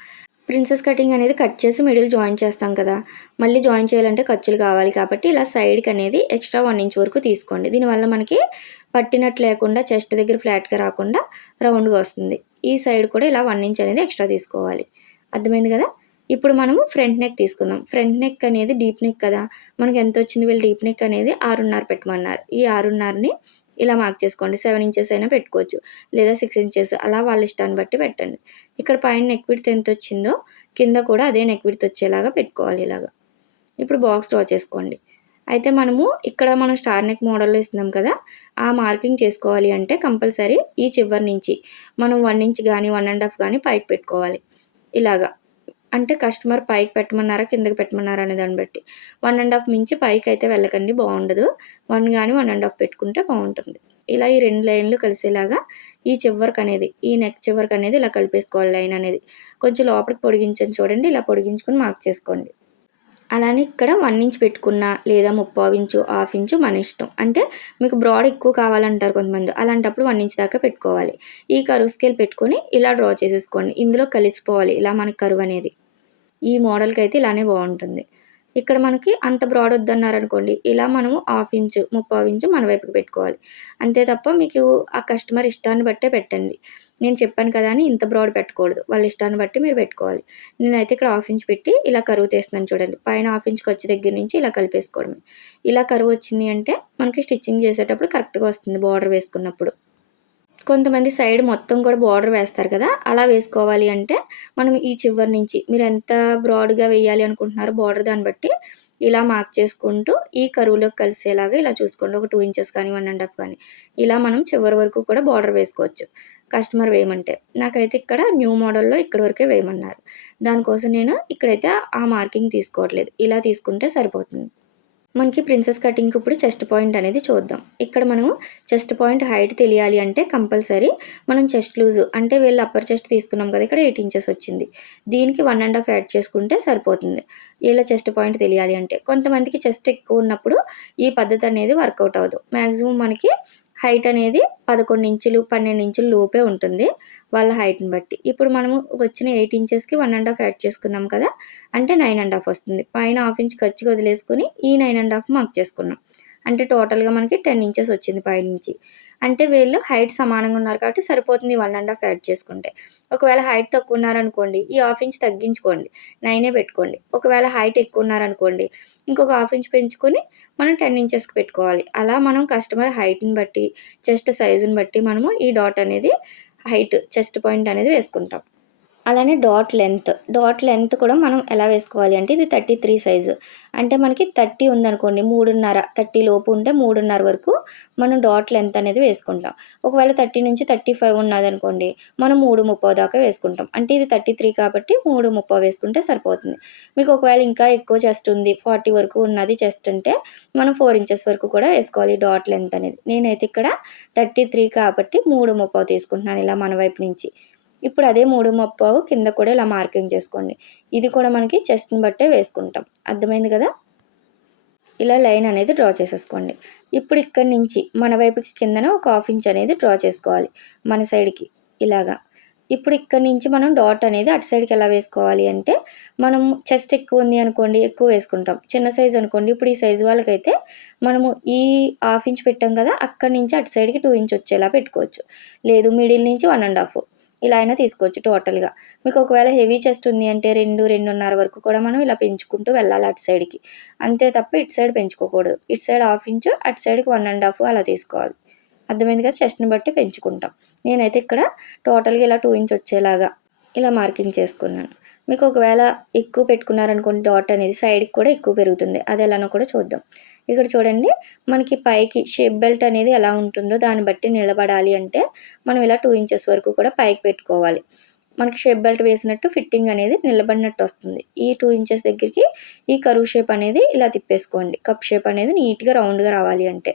ప్రిన్సెస్ కటింగ్ అనేది కట్ చేసి మిడిల్ జాయిన్ చేస్తాం కదా. మళ్ళీ జాయిన్ చేయాలంటే ఖర్చులు కావాలి కాబట్టి ఇలా సైడ్కి అనేది ఎక్స్ట్రా వన్ ఇంచ్ వరకు తీసుకోండి. దీనివల్ల మనకి పట్టినట్టు లేకుండా చెస్ట్ దగ్గర ఫ్లాట్గా రాకుండా రౌండ్గా వస్తుంది. ఈ సైడ్ కూడా ఇలా వన్ ఇంచ్ అనేది ఎక్స్ట్రా తీసుకోవాలి. అర్థమైంది కదా? ఇప్పుడు మనము ఫ్రంట్ నెక్ తీసుకుందాం. ఫ్రంట్ నెక్ అనేది డీప్ నెక్ కదా. మనకి ఎంత వచ్చింది వీళ్ళు డీప్ నెక్ అనేది ఆరున్నర పెట్టమన్నారు. ఈ ఆరున్నరని ఇలా మార్క్ చేసుకోండి. సెవెన్ ఇంచెస్ అయినా పెట్టుకోవచ్చు. లేదా సిక్స్ ఇంచెస్ అలా వాళ్ళ ఇష్టాన్ని బట్టి పెట్టండి. ఇక్కడ పైన నెక్ విడ్త్ ఎంత వచ్చిందో కింద కూడా అదే నెక్ విడ్త్ వచ్చేలాగా పెట్టుకోవాలి ఇలాగా. ఇప్పుడు బాక్స్ డ్రా చేసుకోండి. అయితే మనము ఇక్కడ మనం స్టార్ నెక్ మోడల్లో ఇస్తున్నాం కదా ఆ మార్కింగ్ చేసుకోవాలి అంటే కంపల్సరీ ఈ చివరి నుంచి మనం వన్ ఇంచ్ కానీ వన్ అండ్ హాఫ్ కానీ పైకి పెట్టుకోవాలి. ఇలాగా. అంటే కస్టమర్ పైకి పెట్టమన్నారా కిందకి పెట్టమన్నారా అనే దాన్ని బట్టి. వన్ అండ్ హాఫ్ మించి పైకి అయితే వెళ్ళకండి బాగుండదు. వన్ కానీ వన్ అండ్ హాఫ్ పెట్టుకుంటే బాగుంటుంది. ఇలా ఈ రెండు లైన్లు కలిసేలాగా ఈ చివరికి అనేది ఈ నెక్ చివరికి అనేది ఇలా కలిపేసుకోవాలి లైన్ అనేది. కొంచెం లోపలికి పొడిగించని చూడండి ఇలా పొడిగించుకొని మార్క్ చేసుకోండి. అలానే ఇక్కడ వన్ ఇంచ్ పెట్టుకున్నా లేదా ముప్పావు ఇంచు హాఫ్ ఇంచు మన ఇష్టం. అంటే మీకు బ్రాడ్ ఎక్కువ కావాలంటారు కొంతమంది. అలాంటప్పుడు వన్ ఇంచ్ దాకా పెట్టుకోవాలి. ఈ కరువు స్కేల్ పెట్టుకొని ఇలా డ్రా చేసేసుకోండి. ఇందులో కలిసిపోవాలి. ఇలా మనకి కరువు అనేది. ఈ మోడల్కి అయితే ఇలానే బాగుంటుంది ఇక్కడ మనకి అంత బ్రాడ్ వద్దన్నారనుకోండి ఇలా మనము హాఫ్ ఇంచు ముప్పై ఇంచు మన వైపుకి పెట్టుకోవాలి. అంతే తప్ప మీకు ఆ కస్టమర్ ఇష్టాన్ని బట్టే పెట్టండి. నేను చెప్పాను కదా అని ఇంత బ్రాడ్ పెట్టకూడదు. వాళ్ళ ఇష్టాన్ని బట్టి మీరు పెట్టుకోవాలి. నేనైతే ఇక్కడ హాఫ్ ఇంచ్ పెట్టి ఇలా కరువు తీస్తున్నాను చూడండి. పైన హాఫ్ ఇంచ్కి వచ్చే దగ్గర నుంచి ఇలా కలిపేసుకోవడమే. ఇలా కరువు వచ్చింది అంటే మనకి స్టిచ్చింగ్ చేసేటప్పుడు కరెక్ట్గా వస్తుంది బార్డర్ వేసుకున్నప్పుడు. కొంతమంది సైడ్ మొత్తం కూడా బార్డర్ వేస్తారు కదా అలా వేసుకోవాలి అంటే మనం ఈ చివరి నుంచి మీరు ఎంత బ్రాడ్గా వేయాలి అనుకుంటున్నారో బార్డర్ దాన్ని బట్టి ఇలా మార్క్ చేసుకుంటూ ఈ కరువులోకి కలిసేలాగా ఇలా చూసుకోండి. ఒక టూ ఇంచెస్ కానీ వన్ అండ్ హాఫ్ కానీ ఇలా మనం చివరి వరకు కూడా బార్డర్ వేసుకోవచ్చు. కస్టమర్ వేయమంటే. నాకైతే ఇక్కడ న్యూ మోడల్లో ఇక్కడ వరకే వేయమన్నారు. దానికోసం నేను ఇక్కడైతే ఆ మార్కింగ్ తీసుకోవట్లేదు. ఇలా తీసుకుంటే సరిపోతుంది. మనకి ప్రిన్సెస్ కటింగ్కి ఇప్పుడు చెస్ట్ పాయింట్ అనేది చూద్దాం. ఇక్కడ మనం చెస్ట్ పాయింట్ హైట్ తెలియాలి అంటే కంపల్సరీ మనం చెస్ట్ లూజ్ అంటే వీళ్ళు అప్పర్ చెస్ట్ తీసుకున్నాం కదా ఇక్కడ ఎయిట్ ఇంచెస్ వచ్చింది. దీనికి వన్ అండ్ హాఫ్ యాడ్ చేసుకుంటే సరిపోతుంది. వీళ్ళ చెస్ట్ పాయింట్ తెలియాలి అంటే. కొంతమందికి చెస్ట్ ఎక్కువ ఉన్నప్పుడు ఈ పద్ధతి అనేది వర్కౌట్ అవ్వదు. మ్యాక్సిమం మనకి హైట్ అనేది పదకొండు ఇంచులు పన్నెండు ఇంచులు లోపే ఉంటుంది వాళ్ళ హైట్ని బట్టి. ఇప్పుడు మనము వచ్చిన ఎయిట్ ఇంచెస్కి వన్ అండ్ హాఫ్ యాడ్ చేసుకున్నాం కదా అంటే నైన్ అండ్ హాఫ్ వస్తుంది. పైన హాఫ్ ఇంచ్ ఖర్చుగా వదిలేసుకుని ఈ నైన్ అండ్ హాఫ్ మార్క్ చేసుకున్నాం. అంటే టోటల్గా మనకి టెన్ ఇంచెస్ వచ్చింది పైనుంచి. అంటే వీళ్ళు హైట్ సమానంగా ఉన్నారు కాబట్టి సరిపోతుంది వన్ అండ్ హాఫ్ యాడ్ చేసుకుంటే. ఒకవేళ హైట్ తక్కువ ఉన్నారనుకోండి ఈ హాఫ్ ఇంచ్ తగ్గించుకోండి నైనే పెట్టుకోండి. ఒకవేళ హైట్ ఎక్కువ ఉన్నారనుకోండి ఇంకొక హాఫ్ ఇంచ్ పెంచుకొని మనం టెన్ ఇంచెస్కి పెట్టుకోవాలి. అలా మనం కస్టమర్ హైట్ని బట్టి చెస్ట్ సైజుని బట్టి మనము ఈ డాట్ అనేది హైట్ చెస్ట్ పాయింట్ అనేది వేసుకుంటాం. అలానే డాట్ లెంత్ డాట్ లెంత్ కూడా మనం ఎలా వేసుకోవాలి అంటే ఇది థర్టీ త్రీ సైజు అంటే మనకి థర్టీ ఉందనుకోండి మూడున్నర థర్టీ లోపు ఉంటే మూడున్నర వరకు మనం డాట్ లెంత్ అనేది వేసుకుంటాం. ఒకవేళ థర్టీ నుంచి థర్టీ ఫైవ్ ఉన్నదనుకోండి మనం మూడు ముప్పో దాకా వేసుకుంటాం. అంటే ఇది థర్టీ త్రీ కాబట్టి మూడు ముప్పో వేసుకుంటే సరిపోతుంది. మీకు ఒకవేళ ఇంకా ఎక్కువ చెస్ట్ ఉంది ఫార్టీ వరకు ఉన్నది చెస్ట్ అంటే మనం ఫోర్ ఇంచెస్ వరకు కూడా వేసుకోవాలి డాట్ లెంత్ అనేది. నేనైతే ఇక్కడ థర్టీ త్రీ కాబట్టి మూడు ముప్పో తీసుకుంటున్నాను ఇలా మన వైపు నుంచి. ఇప్పుడు అదే మూడు ముప్పావు కింద కూడా ఇలా మార్కింగ్ చేసుకోండి. ఇది కూడా మనకి చెస్ట్ని బట్టే వేసుకుంటాం. అర్థమైంది కదా? ఇలా లైన్ అనేది డ్రా చేసేసుకోండి. ఇప్పుడు ఇక్కడి నుంచి మన వైపుకి కిందన ఒక హాఫ్ ఇంచ్ అనేది డ్రా చేసుకోవాలి. మన సైడ్కి ఇలాగా. ఇప్పుడు ఇక్కడ నుంచి మనం డాట్ అనేది అటు సైడ్కి ఎలా వేసుకోవాలి అంటే మనం చెస్ట్ ఎక్కువ ఉంది అనుకోండి ఎక్కువ వేసుకుంటాం. చిన్న సైజ్ అనుకోండి ఇప్పుడు ఈ సైజు వాళ్ళకైతే మనము ఈ హాఫ్ ఇంచ్ పెట్టాం కదా అక్కడి నుంచి అటు సైడ్కి టూ ఇంచ్ వచ్చేలా పెట్టుకోవచ్చు. లేదు మిడిల్ నుంచి వన్ అండ్ హాఫ్ ఇలా అయినా తీసుకోవచ్చు టోటల్గా. మీకు ఒకవేళ హెవీ చెస్ట్ ఉంది అంటే రెండు రెండున్నర వరకు కూడా మనం ఇలా పెంచుకుంటూ వెళ్ళాలి అటు సైడ్కి. అంతే తప్ప ఇటు సైడ్ పెంచుకోకూడదు. ఇటు సైడ్ హాఫ్ ఇంచు అటు సైడ్కి వన్ అండ్ హాఫ్ అలా తీసుకోవాలి. అర్థమైంది కదా? చెస్ట్ని బట్టి పెంచుకుంటాం. నేనైతే ఇక్కడ టోటల్గా ఇలా టూ ఇంచ్ వచ్చేలాగా ఇలా మార్కింగ్ చేసుకున్నాను. మీకు ఒకవేళ ఎక్కువ పెట్టుకున్నారనుకోండి డాట్ అనేది సైడ్కి కూడా ఎక్కువ పెరుగుతుంది. అది ఎలానో కూడా చూద్దాం. ఇక్కడ చూడండి మనకి పైకి షేప్ బెల్ట్ అనేది ఎలా ఉంటుందో దాన్ని బట్టి నిలబడాలి అంటే మనం ఇలా టూ ఇంచెస్ వరకు కూడా పైకి పెట్టుకోవాలి. మనకి షేప్ బెల్ట్ వేసినట్టు ఫిట్టింగ్ అనేది నిలబడినట్టు వస్తుంది. ఈ టూ ఇంచెస్ దగ్గరికి ఈ కరువు షేప్ అనేది ఇలా తిప్పేసుకోండి. కప్ షేప్ అనేది నీట్గా రౌండ్గా రావాలి అంటే.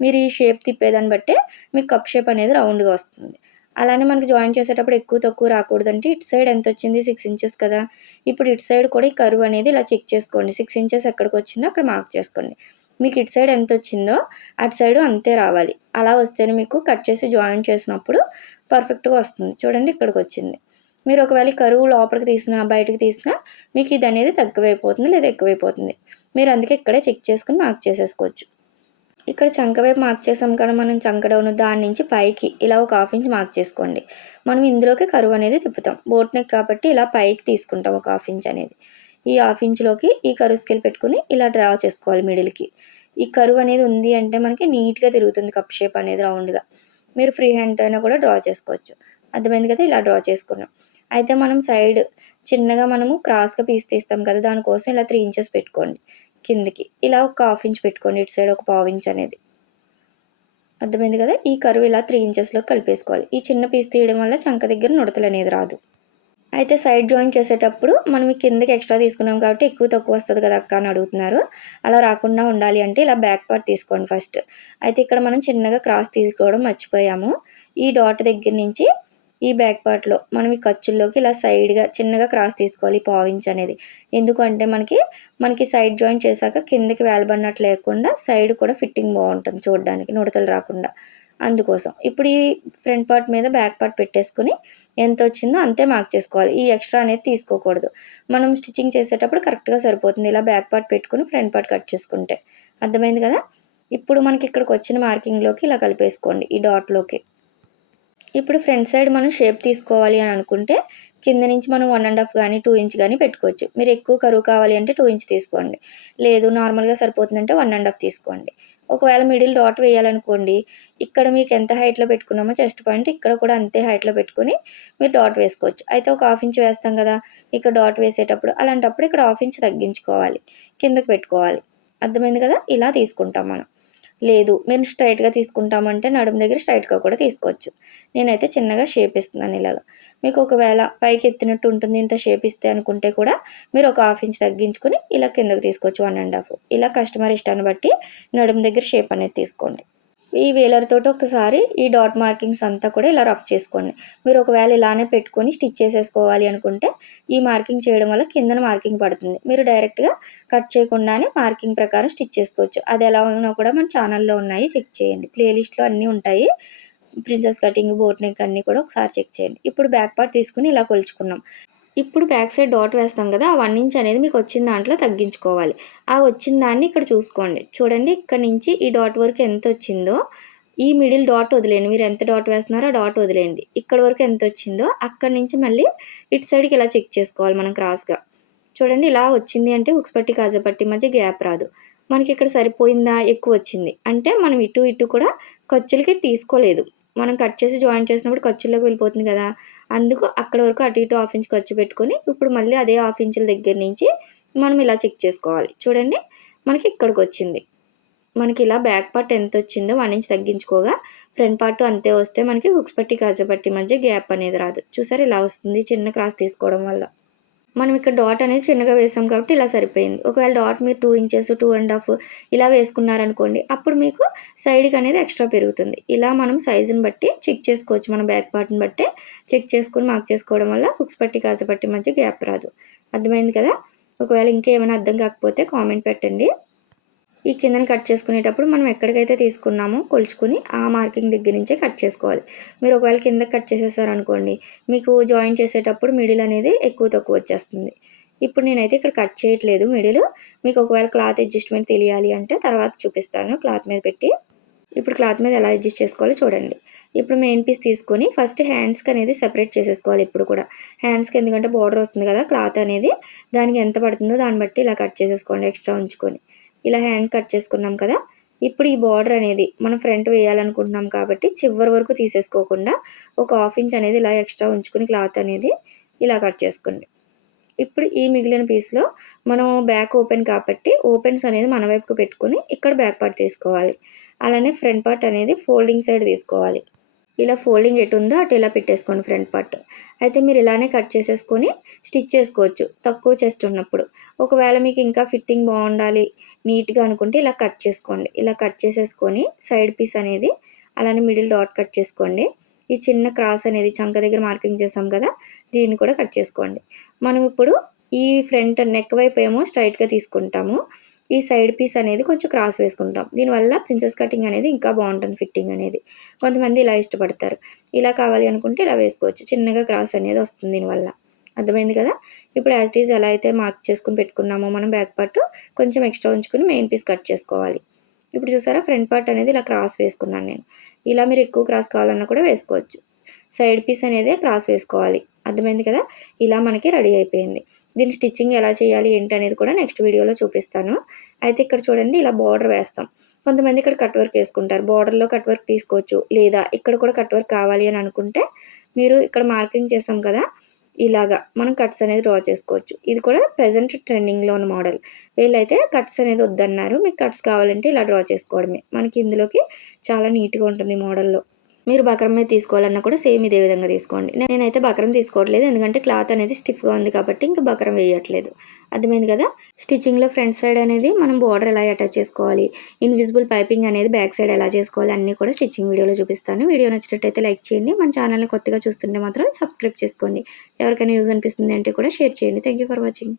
మీరు ఈ షేప్ తిప్పేదాన్ని బట్టే మీకు కప్ షేప్ అనేది రౌండ్గా వస్తుంది. అలానే మనకి జాయిన్ చేసేటప్పుడు ఎక్కువ తక్కువ రాకూడదంటే ఇటు సైడ్ ఎంత వచ్చింది? సిక్స్ ఇంచెస్ కదా. ఇప్పుడు ఇటు సైడ్ కూడా ఈ కరువు అనేది ఇలా చెక్ చేసుకోండి. సిక్స్ ఇంచెస్ ఎక్కడికి వచ్చిందో అక్కడ మార్క్ చేసుకోండి. మీకు ఇటు సైడ్ ఎంత వచ్చిందో అటు సైడ్ అంతే రావాలి. అలా వస్తేనే మీకు కట్ చేసి జాయిన్ చేసినప్పుడు పర్ఫెక్ట్గా వస్తుంది. చూడండి ఇక్కడికి వచ్చింది. మీరు ఒకవేళ కరువు లోపలికి తీసినా బయటకు తీసినా మీకు ఇది అనేది తక్కువైపోతుంది లేదా ఎక్కువైపోతుంది. మీరు అందుకే ఇక్కడే చెక్ చేసుకుని మార్క్ చేసేసుకోవచ్చు. ఇక్కడ చంక వైపు మార్క్ చేసాం కదా మనం చంక డౌన్ దాని నుంచి పైకి ఇలా ఒక హాఫ్ ఇంచ్ మార్క్ చేసుకోండి. మనం ఇందులోకి కరువు అనేది తిప్పుతాం. బోట్ నెక్ కాబట్టి ఇలా పైకి తీసుకుంటాం ఒక హాఫ్ ఇంచ్ అనేది. ఈ హాఫ్ ఇంచ్లోకి ఈ కరువు స్కేల్ పెట్టుకుని ఇలా డ్రా చేసుకోవాలి మిడిల్కి ఈ కరువు అనేది ఉంది అంటే మనకి నీట్గా తిరుగుతుంది కప్ షేప్ అనేది రౌండ్గా మీరు ఫ్రీ హ్యాండ్తో అయినా కూడా డ్రా చేసుకోవచ్చు. అర్థమైంది కదా? ఇలా డ్రా చేసుకున్నాం. అయితే మనం సైడ్ చిన్నగా మనము క్రాస్గా పీస్ తీస్తాం కదా? దానికోసం ఇలా త్రీ ఇంచెస్ పెట్టుకోండి కిందికి. ఇలా ఒక హాఫ్ ఇంచ్ పెట్టుకోండి ఇటు సైడ్ ఒక పావు ఇంచ్ అనేది. అర్థమైంది కదా? ఈ కరువు ఇలా త్రీ ఇంచెస్లో కలిపేసుకోవాలి. ఈ చిన్న పీస్ తీయడం వల్ల చంక దగ్గర నుడతలు అనేది రాదు. అయితే సైడ్ జాయిన్ చేసేటప్పుడు మనం కిందకి ఎక్స్ట్రా తీసుకున్నాం కాబట్టి ఎక్కువ తక్కువ వస్తుంది కదా అక్క అని అడుగుతున్నారు. అలా రాకుండా ఉండాలి అంటే ఇలా బ్యాక్ పార్ట్ తీసుకోండి ఫస్ట్. అయితే ఇక్కడ మనం చిన్నగా క్రాస్ తీసుకోవడం మర్చిపోయాము. ఈ డాట్ దగ్గర నుంచి ఈ బ్యాక్ పార్ట్లో మనం ఈ ఖర్చుల్లోకి ఇలా సైడ్గా చిన్నగా క్రాస్ తీసుకోవాలి పావించ్ అనేది. ఎందుకంటే మనకి మనకి సైడ్ జాయిన్ చేశాక కిందకి వేలబడినట్లు లేకుండా సైడ్ కూడా ఫిట్టింగ్ బాగుంటుంది చూడడానికి నుడతలు రాకుండా. అందుకోసం. ఇప్పుడు ఈ ఫ్రంట్ పార్ట్ మీద బ్యాక్ పార్ట్ పెట్టేసుకుని ఎంత వచ్చిందో అంతే మార్క్ చేసుకోవాలి. ఈ ఎక్స్ట్రా అనేది తీసుకోకూడదు. మనం స్టిచ్చింగ్ చేసేటప్పుడు కరెక్ట్గా సరిపోతుంది. ఇలా బ్యాక్ పార్ట్ పెట్టుకుని ఫ్రంట్ పార్ట్ కట్ చేసుకుంటే. అర్థమైంది కదా? ఇప్పుడు మనకి ఇక్కడికి వచ్చిన మార్కింగ్లోకి ఇలా కలిపేసుకోండి. ఈ డాట్లోకి ఇప్పుడు ఫ్రంట్ సైడ్ మనం షేప్ తీసుకోవాలి అని అనుకుంటే కింద నుంచి మనం వన్ అండ్ హాఫ్ కానీ టూ ఇంచ్ కానీ పెట్టుకోవచ్చు. మీరు ఎక్కువ కరువు కావాలి అంటే టూ ఇంచ్ తీసుకోండి. లేదు నార్మల్గా సరిపోతుందంటే వన్ అండ్ హాఫ్ తీసుకోండి. ఒకవేళ మిడిల్ డాట్ వేయాలనుకోండి ఇక్కడ మీకు ఎంత హైట్లో పెట్టుకున్నామో చెస్ట్ పాయింట్ ఇక్కడ కూడా అంతే హైట్లో పెట్టుకుని మీరు డాట్ వేసుకోవచ్చు. అయితే ఒక హాఫ్ ఇంచ్ వేస్తాం కదా ఇక్కడ డాట్ వేసేటప్పుడు అలాంటప్పుడు ఇక్కడ హాఫ్ ఇంచ్ తగ్గించుకోవాలి కిందకు పెట్టుకోవాలి. అర్థమైంది కదా? ఇలా తీసుకుంటాం మనం. లేదు మీరు స్ట్రైట్గా తీసుకుంటామంటే నడుము దగ్గర స్ట్రైట్గా కూడా తీసుకోవచ్చు. నేనైతే చిన్నగా షేప్ ఇస్తున్నాను ఇలాగా. మీకు ఒకవేళ పైకి ఎత్తినట్టు ఉంటుంది ఇంత షేప్ ఇస్తే అనుకుంటే కూడా మీరు ఒక హాఫ్ ఇంచ్ తగ్గించుకొని ఇలా కిందకి తీసుకోవచ్చు వన్ అండ్ హాఫ్ ఇలా కస్టమర్ ఇష్టాన్ని బట్టి నడుము దగ్గర షేప్ అనేది తీసుకోండి. ఈ వేలర్ తోటి ఒకసారి ఈ డాట్ మార్కింగ్స్ అంతా కూడా ఇలా రఫ్ చేసుకోండి. మీరు ఒకవేళ ఇలానే పెట్టుకొని స్టిచ్ చేసేసుకోవాలి అనుకుంటే ఈ మార్కింగ్ చేయడం వల్ల కిందన మార్కింగ్ పడుతుంది. మీరు డైరెక్ట్గా కట్ చేయకుండానే మార్కింగ్ ప్రకారం స్టిచ్ చేసుకోవచ్చు. అది ఎలా ఉన్నా కూడా మన ఛానల్లో ఉన్నాయి చెక్ చేయండి. ప్లేలిస్ట్లో అన్నీ ఉంటాయి. ప్రిన్సెస్ కటింగ్ బోట్ నెక్ అన్నీ కూడా ఒకసారి చెక్ చేయండి. ఇప్పుడు బ్యాక్ పార్ట్ తీసుకుని ఇలా కొలుచుకున్నాం. ఇప్పుడు బ్యాక్ సైడ్ డాట్ వేస్తాం కదా ఆ వన్ ఇంచ్ అనేది మీకు వచ్చిన దాంట్లో తగ్గించుకోవాలి. ఆ వచ్చిన దాన్ని ఇక్కడ చూసుకోండి. చూడండి ఇక్కడ నుంచి ఈ డాట్ వరకు ఎంత వచ్చిందో ఈ మిడిల్ డాట్ వదిలేయండి. మీరు ఎంత డాట్ వేస్తున్నారో డాట్ వదిలేయండి. ఇక్కడ వరకు ఎంత వచ్చిందో అక్కడ నుంచి మళ్ళీ ఇటు సైడ్కి ఇలా చెక్ చేసుకోవాలి మనం క్రాస్గా. చూడండి ఇలా వచ్చింది అంటే ఉక్స్పట్టి కాజపట్టి మధ్య గ్యాప్ రాదు. మనకి ఇక్కడ సరిపోయిందా? ఎక్కువ వచ్చింది. అంటే మనం ఇటు ఇటు కూడా ఖర్చులకి తీసుకోలేదు. మనం కట్ చేసి జాయిన్ చేసినప్పుడు ఖర్చుల్లోకి వెళ్ళిపోతుంది కదా. అందుకు అక్కడ వరకు అటు ఇటు హాఫ్ ఇంచ్ ఖర్చు పెట్టుకొని ఇప్పుడు మళ్ళీ అదే హాఫ్ ఇంచుల దగ్గర నుంచి మనం ఇలా చెక్ చేసుకోవాలి. చూడండి మనకి ఇక్కడికి వచ్చింది. మనకి ఇలా బ్యాక్ పార్ట్ ఎంత వచ్చిందో వన్ ఇంచ్ తగ్గించుకోగా ఫ్రంట్ పార్ట్ అంతే వస్తే మనకి హుక్స్ పట్టి కాజపట్టి మధ్య గ్యాప్ అనేది రాదు. చూసారు ఇలా వస్తుంది చిన్న క్రాస్ తీసుకోవడం వల్ల. మనం ఇక్కడ డాట్ అనేది చిన్నగా వేసాం కాబట్టి ఇలా సరిపోయింది. ఒకవేళ డాట్ మీరు two inches two and half ఇలా వేసుకున్నారనుకోండి అప్పుడు మీకు సైడ్కి అనేది ఎక్స్ట్రా పెరుగుతుంది. ఇలా మనం సైజుని బట్టి చెక్ చేసుకోవచ్చు. మన బ్యాక్ పార్ట్ని బట్టి చెక్ చేసుకుని మార్క్ చేసుకోవడం వల్ల హుక్స్ పట్టి కాజపట్టి మధ్య గ్యాప్ రాదు. అర్థమైంది కదా? ఒకవేళ ఇంకా ఏమైనా అర్థం కాకపోతే కామెంట్ పెట్టండి. ఈ కిందని కట్ చేసుకునేటప్పుడు మనం ఎక్కడికైతే తీసుకున్నామో కొలుచుకుని ఆ మార్కింగ్ దగ్గర నుంచే కట్ చేసుకోవాలి. మీరు ఒకవేళ కింద కట్ చేసేసారనుకోండి మీకు జాయిన్ చేసేటప్పుడు మిడిల్ అనేది ఎక్కువ తక్కువ వచ్చేస్తుంది. ఇప్పుడు నేనైతే ఇక్కడ కట్ చేయట్లేదు మిడిల్. మీకు ఒకవేళ క్లాత్ అడ్జస్ట్మెంట్ తెలియాలి అంటే తర్వాత చూపిస్తాను. క్లాత్ మీద పెట్టి ఇప్పుడు క్లాత్ మీద ఎలా అడ్జస్ట్ చేసుకోవాలో చూడండి. ఇప్పుడు మెయిన్ పీస్ తీసుకొని ఫస్ట్ హ్యాండ్స్కి అనేది సెపరేట్ చేసేసుకోవాలి ఇప్పుడు కూడా. హ్యాండ్స్కి ఎందుకంటే బార్డర్ వస్తుంది కదా క్లాత్ అనేది. దానికి ఎంత పడుతుందో దాన్ని బట్టి ఇలా కట్ చేసేసుకోండి ఎక్స్ట్రా ఉంచుకొని. ఇలా హ్యాండ్ కట్ చేసుకున్నాం కదా ఇప్పుడు ఈ బార్డర్ అనేది మనం ఫ్రంట్ వేయాలనుకుంటున్నాం కాబట్టి చివరి వరకు తీసేసుకోకుండా ఒక హాఫ్ ఇంచ్ అనేది ఇలా ఎక్స్ట్రా ఉంచుకుని క్లాత్ అనేది ఇలా కట్ చేసుకోండి. ఇప్పుడు ఈ మిగిలిన పీస్లో మనం బ్యాక్ ఓపెన్ కాబట్టి ఓపెన్స్ అనేది మన వైపుకు పెట్టుకుని ఇక్కడ బ్యాక్ పార్ట్ తీసుకోవాలి. అలానే ఫ్రంట్ పార్ట్ అనేది ఫోల్డింగ్ సైడ్ తీసుకోవాలి. ఇలా ఫోల్డింగ్ ఎటు ఉందో అటు ఇలా పెట్టేసుకోండి ఫ్రంట్ పార్ట్. అయితే మీరు ఇలానే కట్ చేసేసుకొని స్టిచ్ చేసుకోవచ్చు తక్కువ చెస్ట్ ఉన్నప్పుడు. ఒకవేళ మీకు ఇంకా ఫిట్టింగ్ బాగుండాలి నీట్గా అనుకుంటే ఇలా కట్ చేసుకోండి. ఇలా కట్ చేసేసుకొని సైడ్ పీస్ అనేది అలానే మిడిల్ డాట్ కట్ చేసుకోండి. ఈ చిన్న క్రాస్ అనేది చంక దగ్గర మార్కింగ్ చేసాం కదా దీన్ని కూడా కట్ చేసుకోండి. మనం ఇప్పుడు ఈ ఫ్రంట్ నెక్ వైపు ఏమో స్ట్రైట్గా తీసుకుంటాము. ఈ సైడ్ పీస్ అనేది కొంచెం క్రాస్ వేసుకుంటాం. దీనివల్ల ప్రిన్సెస్ కటింగ్ అనేది ఇంకా బాగుంటుంది ఫిట్టింగ్ అనేది. కొంతమంది ఇలా ఇష్టపడతారు. ఇలా కావాలి అనుకుంటే ఇలా వేసుకోవచ్చు. చిన్నగా క్రాస్ అనేది వస్తుంది దీనివల్ల. అర్థమైంది కదా? ఇప్పుడు యాజ్ ఈజ్ ఎలా అయితే మార్క్ చేసుకుని పెట్టుకున్నామో మనం బ్యాక్ పార్ట్ కొంచెం ఎక్స్ట్రా ఉంచుకుని మెయిన్ పీస్ కట్ చేసుకోవాలి. ఇప్పుడు చూసారా? ఫ్రంట్ పార్ట్ అనేది ఇలా క్రాస్ వేసుకున్నాను నేను. ఇలా మీరు ఎక్కువ క్రాస్ కావాలన్నా కూడా వేసుకోవచ్చు. సైడ్ పీస్ అనేది క్రాస్ వేసుకోవాలి. అర్థమైంది కదా? ఇలా మనకి రెడీ అయిపోయింది. దీని స్టిచ్చింగ్ ఎలా చేయాలి ఏంటి అనేది కూడా నెక్స్ట్ వీడియోలో చూపిస్తాను. అయితే ఇక్కడ చూడండి ఇలా బార్డర్ వేస్తాం. కొంతమంది ఇక్కడ కట్ వర్క్ వేసుకుంటారు. బార్డర్లో కట్ వర్క్ తీసుకోవచ్చు. లేదా ఇక్కడ కూడా కట్ వర్క్ కావాలి అని అనుకుంటే మీరు ఇక్కడ మార్కింగ్ చేసాం కదా ఇలాగా మనం కట్స్ అనేది డ్రా చేసుకోవచ్చు. ఇది కూడా ప్రజెంట్ ట్రెండింగ్లో ఉన్న మోడల్ వీళ్ళైతే కట్స్ అనేది వద్దన్నారు. మీకు కట్స్ కావాలంటే ఇలా డ్రా చేసుకోవడమే. మనకి ఇందులోకి చాలా నీట్గా ఉంటుంది మోడల్లో మీరు బక్రమే తీసుకోవాలన్నా కూడా సేమ్ ఇదే విధంగా తీసుకోండి. నేనైతే బకరం తీసుకోవట్లేదు ఎందుకంటే క్లాత్ అనేది స్టిఫ్గా ఉంది కాబట్టి ఇంకా బకరం వేయట్లేదు. అర్థమైంది కదా? స్టిచ్చింగ్లో ఫ్రంట్ సైడ్ అనేది మనం బార్డర్ ఎలా అటాచ్ చేసుకోవాలి? ఇన్విజిబుల్ పైపింగ్ అనేది బ్యాక్ సైడ్ ఎలా చేసుకోవాలి? అన్నీ కూడా స్టిచ్చింగ్ వీడియోలో చూపిస్తాను. వీడియో నచ్చినట్టయితే లైక్ చేయండి. మన ఛానల్ని కొత్తగా చూస్తుంటే మాత్రం సబ్స్క్రైబ్ చేసుకోండి. ఎవరికైనా యూజ్ అనిపిస్తుంది అంటే కూడా షేర్ చేయండి. Thank for watching.